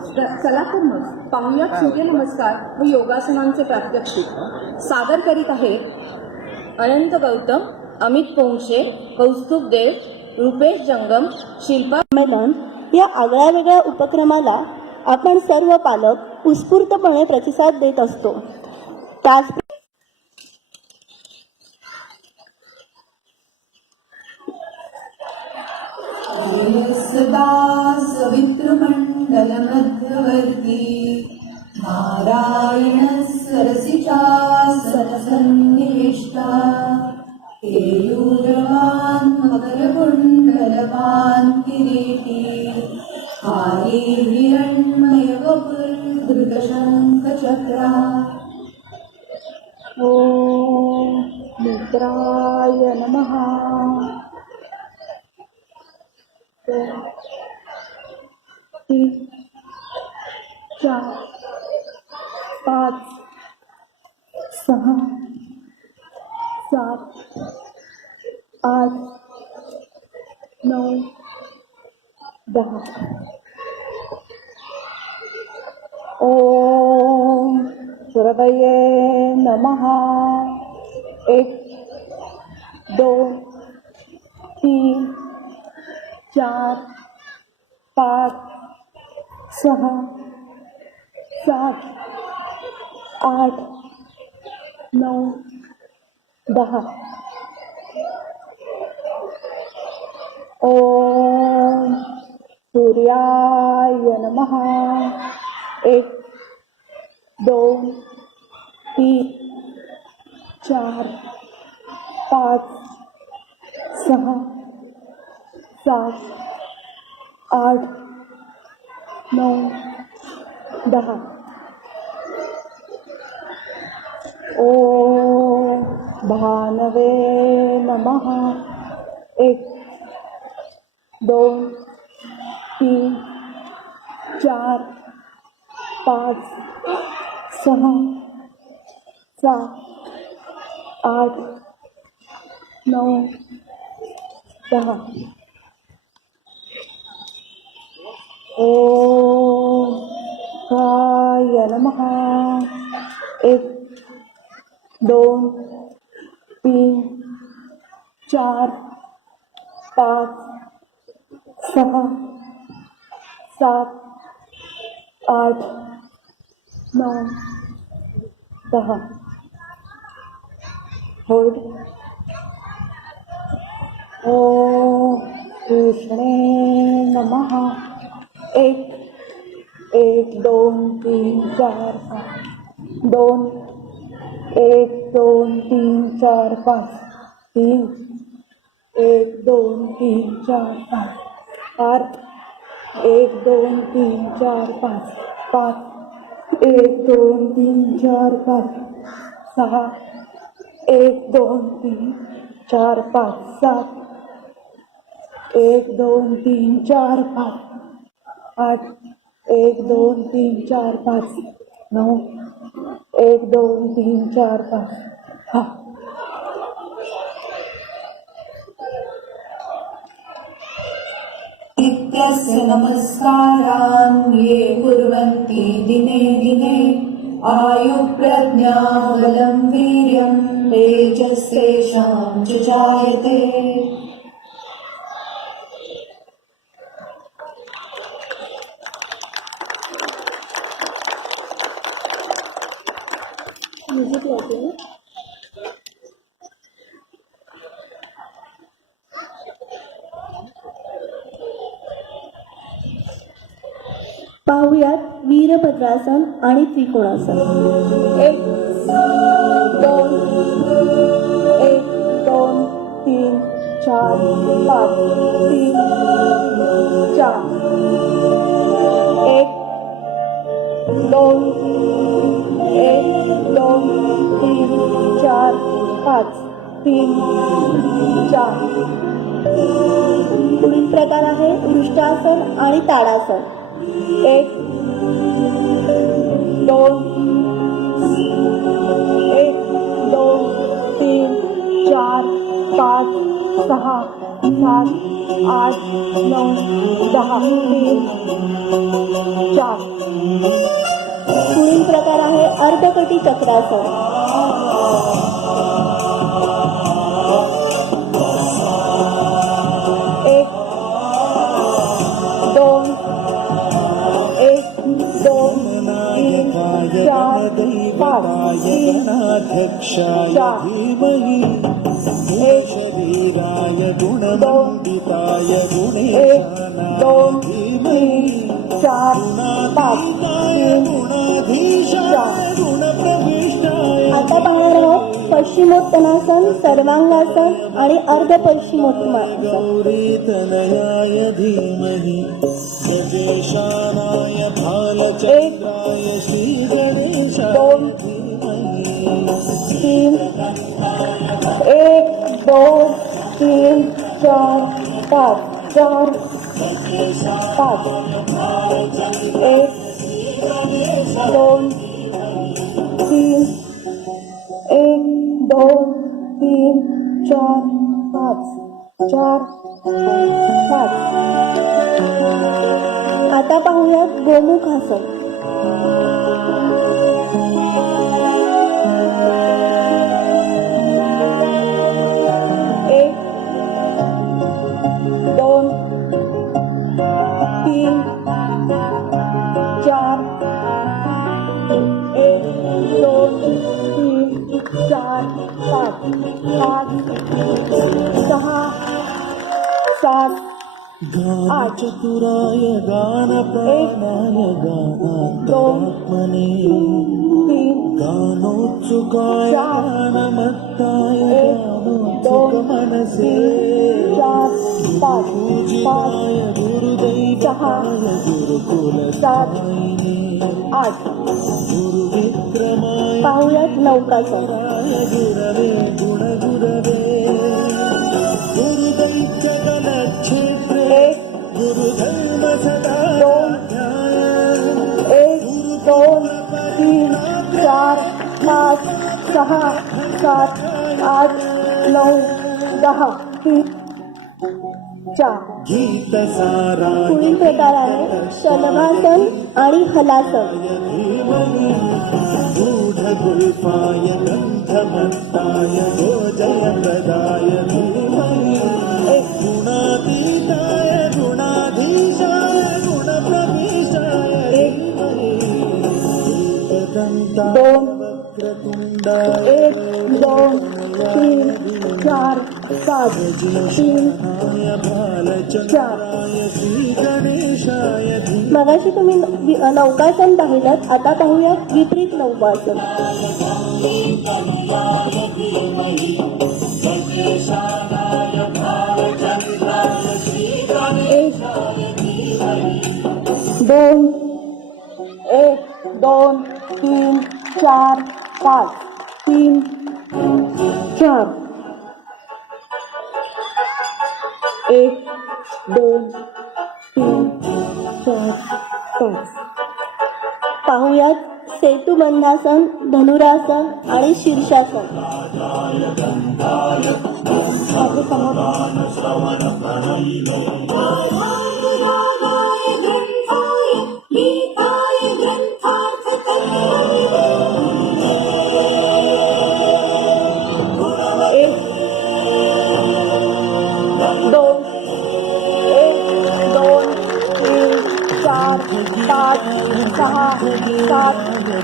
चला तर मग पाहुयात सूर्यनमस्कार व योगासनांचे प्रात्यक्षिक. सादर करीत आहेत अनंत गौतम अमित पोंक्षे कौस्तुभ देव रुपेश जंगम शिल्पा संमेलन या आगळ्या वेगळ्या उपक्रमाला आपण सर्व पालक उत्स्फूर्तपणे प्रतिसाद देत असतो. त्याच सदा सवित्रमण्डलमध्यवर्ती नारायण सरसिता सरसन्निष्ठा केयूरवान् मकरकुण्डलवान् किरीटी हारी हिरण्मयवपुर्धृतशङ्खचक्रा ॐ मित्राय नमः तीन चार पाँच सहा सात आठ नौ दहा ॐ सुरभये नमः। एक, दो, तीन, चार, पाच सहा, सात, आठ, नौ, दहा। ॐ सूर्याय नमः। एक दोन तीन, चार, पाच, सहा, सात, आठ नऊ दहा ओ भानवे नमः। एक दोन तीन, चार, पाच सहा सात, आठ नऊ दहा काय नमः। एक दोन तीन, चार, पाच सहा सात, आठ, नौ दहा होल्ड। ओ नमः। एक एक दोन तीन, चार, पाच। दोन एक दोन तीन, चार, पाच। तीन, एक दोन तीन, चार, पाच। चार एक दोन तीन, चार, पाच। पाच, एक दोन तीन, चार, पाच। सहा एक दोन तीन, चार, पाच। सात, एक दोन तीन, चार, पाच। आठ एक, दोन, तीन, चार, पाच. नऊ. एक, दोन, तीन, चार, पाच. हा. नित्यस्य नमस्कारान् ये कुर्वन्ति दिने दिने। आयुप्रज्ञाबलं वीर्यं तेजस्तेषां च जायते पाहुयात वीरभद्रासन आणि त्रिकोणासन. एक दोन एक दोन तीन चार पाच तीन चार. एक दोन एक दोन तीन चार पाच तीन चार. पुढील प्रकार आहे वृष्टासन आणि ताडासन. एक दोन एक दोन तीन, चार, पाच सहा सात, आठ नऊ दहा तीन, चार। पुढील प्रकार आहे अर्धकटी चक्रासन नारायणाध्यक्षाय शरीराय गुणमण्डिताय गुणेशानाय धीमहि गुणातीताय गुणाधीशाय गुणप्रविष्टाय पश्चिमोत्तनासन सर्वांगासन आणि अर्ध पश्चिमोत्तमासन गौरी तनयाय धीमहि यजेशानाय भालचंद्राय श्रीधर दोन धीमहि तीन एक दोन तीन चार पाच चार पाच एक दोन तीन एक दोन तीन चार पाच चार पाच आता पाहूयात गोमुख पाच पाच सहा सात गानचतुराय गानप्राणाय गानात्मने तीन गानोत्सुकाय चार, गानमत्ताय एक, दोन, गानोत्सुकमनसे चार पाच पाहूयात गुरुदैत्यगणक्षेत्रे एक दोन तीन चार पाच सहा सात आठ नऊ दहा तीन। चार पुढील प्रकार आहे शलभासन आणि हलासन। दोन एक दोन तीन चार पाच तीन मगाशी तुम्ही नौकासन पाहिलं आता पाहूयात विपरीत नौकासन. दोन एक दोन तीन चार पाच तीन चार. एक दोन तीन चार पाच. पाहुयात सेतुबंधासन धनुरासन आणि शीर्षासन. समोर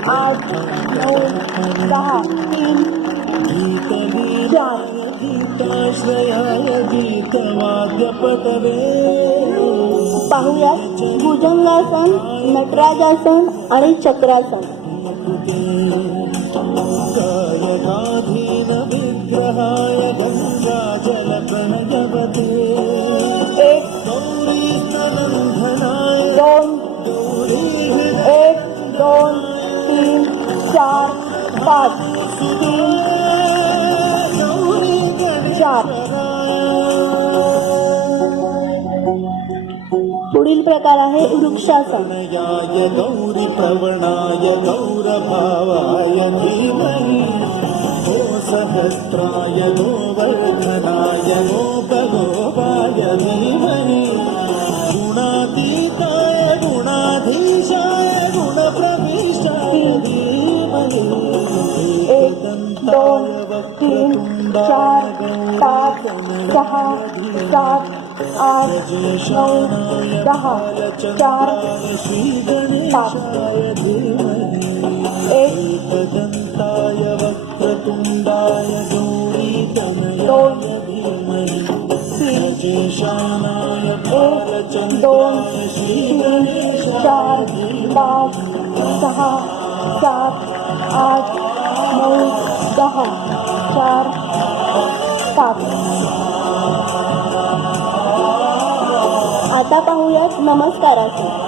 आठ गीताश्रयाय भुजंगासन नटराजासन आणि चक्रासन। विग्रहाय चार पाच चार पुढील प्रकार आहे वृक्षासन. गणयाय गौरीप्रवणाय गौरभावाय धीमहि. सहस्राय गोवर्धनाय गोपगोपाय चार पाच सहा सात आठ नऊ दहा चार पाच एक एकदन्ताय दोन तीन एक दोन तीन चार पाच सहा सात आठ नऊ दहा. चार सात. आता पाहूयात नमस्काराचे.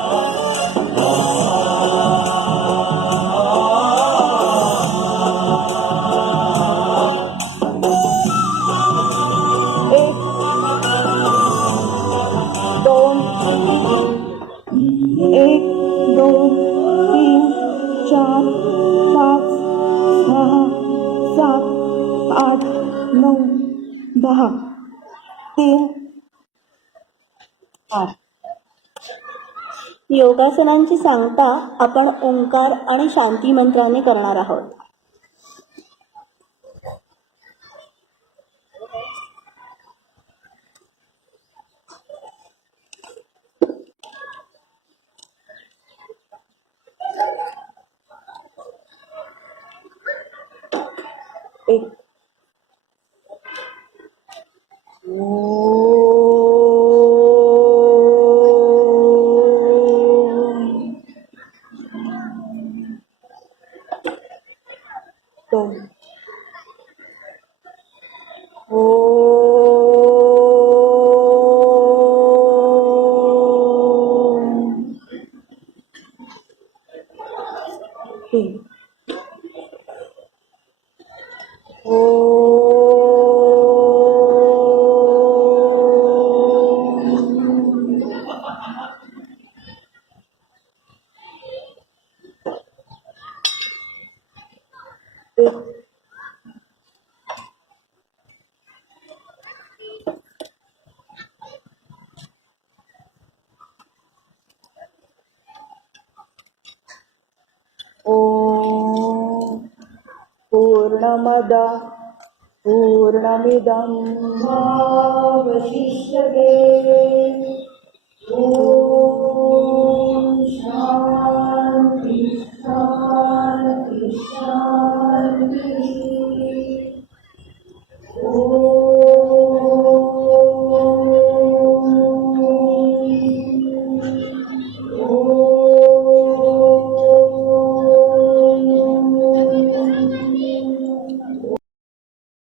नऊ दहा तीन आठ योगासनांची सांगता आपण ओंकार आणि शांती मंत्राने करणार आहोत. पूर्णमद पूर्णमिदं वशिष्यते